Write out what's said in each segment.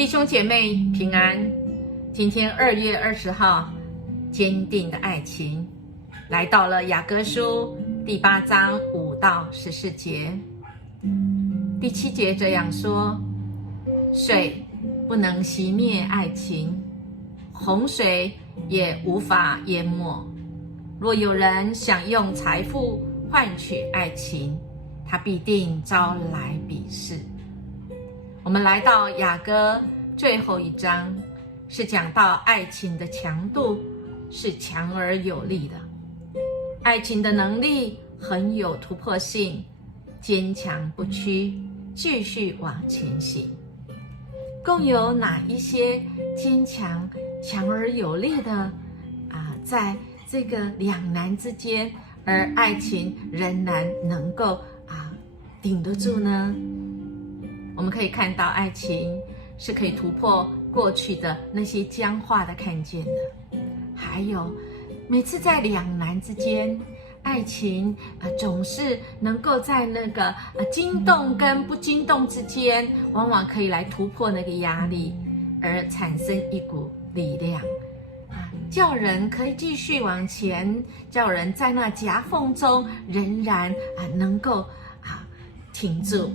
弟兄姐妹平安。今天2月20号，坚定的爱情来到了雅歌书第8章5到14节。第7节这样说：水不能熄灭爱情，洪水也无法淹没。若有人想用财富换取爱情，他必定招来鄙视。我们来到雅歌最后一章，是讲到爱情的强度是强而有力的，爱情的能力很有突破性，坚强不屈，继续往前行。共有哪一些坚强而有力的在这个两难之间，而爱情仍然能够顶得住呢？我们可以看到，爱情是可以突破过去的那些僵化的看见的。还有，每次在两难之间，爱情总是能够在那个惊动跟不惊动之间，往往可以来突破那个压力，而产生一股力量叫人可以继续往前，叫人在那夹缝中仍然能够挺住，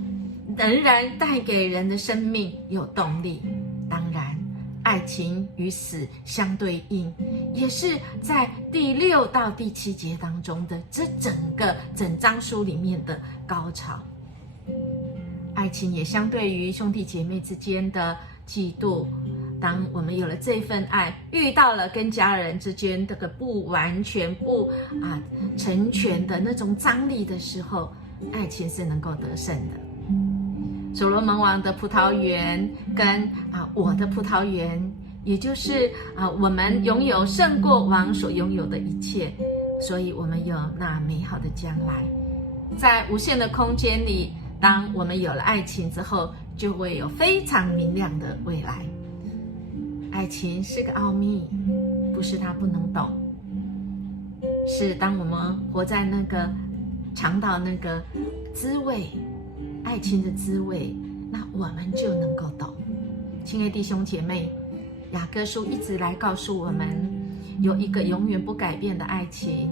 仍然带给人的生命有动力。当然，爱情与死相对应，也是在第6到第7节当中的这整章书里面的高潮。爱情也相对于兄弟姐妹之间的嫉妒。当我们有了这份爱，遇到了跟家人之间这个不完全不成全的那种张力的时候，爱情是能够得胜的。所罗门王的葡萄园跟我的葡萄园，也就是我们拥有胜过王所拥有的一切，所以我们有那美好的将来。在无限的空间里，当我们有了爱情之后，就会有非常明亮的未来。爱情是个奥秘，不是它不能懂，是当我们活在那个尝到那个滋味，爱情的滋味，那我们就能够懂。亲爱的弟兄姐妹，雅歌书一直来告诉我们，有一个永远不改变的爱情，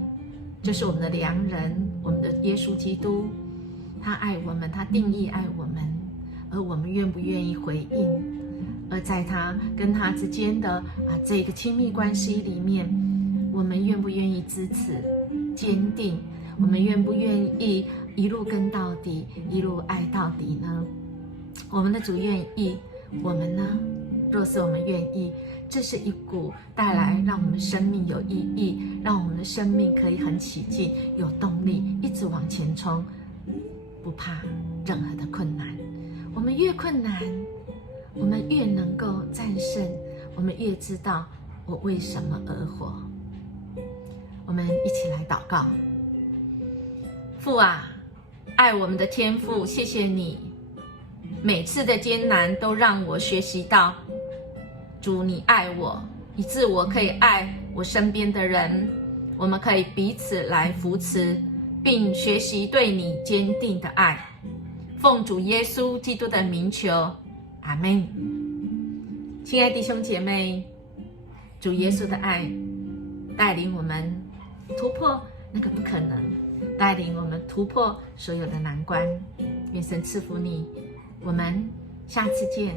就是我们的良人，我们的耶稣基督。他爱我们，他定义爱我们，而我们愿不愿意回应？而在他跟他之间的这个亲密关系里面，我们愿不愿意支持、坚定？我们愿不愿意一路跟到底，一路爱到底呢？我们的主愿意，我们呢？若是我们愿意，这是一股带来让我们生命有意义，让我们的生命可以很起劲，有动力，一直往前冲，不怕任何的困难。我们越困难，我们越能够战胜，我们越知道我为什么而活。我们一起来祷告。父啊，爱我们的天父，谢谢你，每次的艰难都让我学习到，主你爱我，以致我可以爱我身边的人，我们可以彼此来扶持，并学习对你坚定的爱。奉主耶稣基督的名求，阿们。亲爱的弟兄姐妹，主耶稣的爱带领我们突破那个不可能，带领我们突破所有的难关。愿神赐福你，我们下次见。